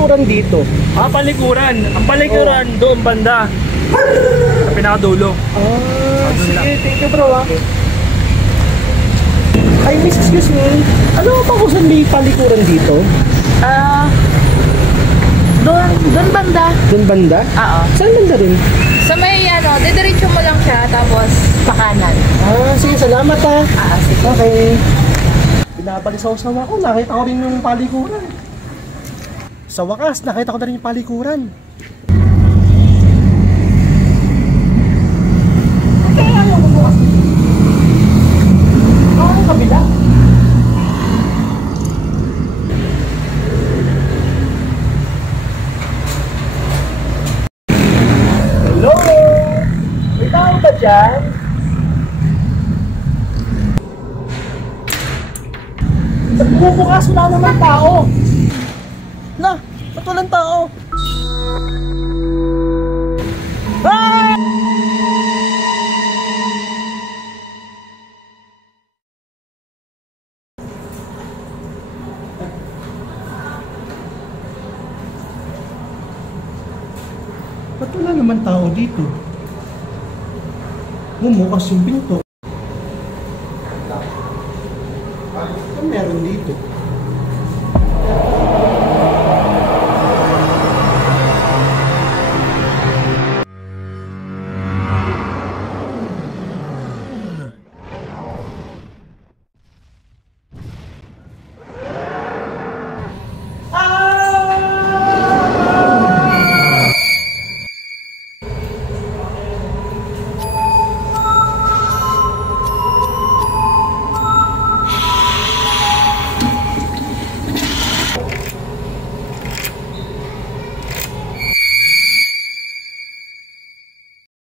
palikuran dito? Palikuran. Ang palikuran doon banda. Sa pinakadulo. Sige, thank you bro Ay miss, excuse me. Ano pa kung saan may palikuran dito? Doon banda. Doon banda? Oo. Saan banda rin? Sa may didiretso mo lang siya, tapos pakanan. Sige, salamat Sige. Okay. Pinabalisaw-sawa ko, nakita ko rin yung palikuran. Sa wakas, nakita ko na rin yung palikuran. Kaya ano bukas? Ang kabila. Hello? May tao ba dyan? Bukas wala naman tao. Ba't walang tao? Ah! Ba't wala naman tao dito? Bumukas yung pinto.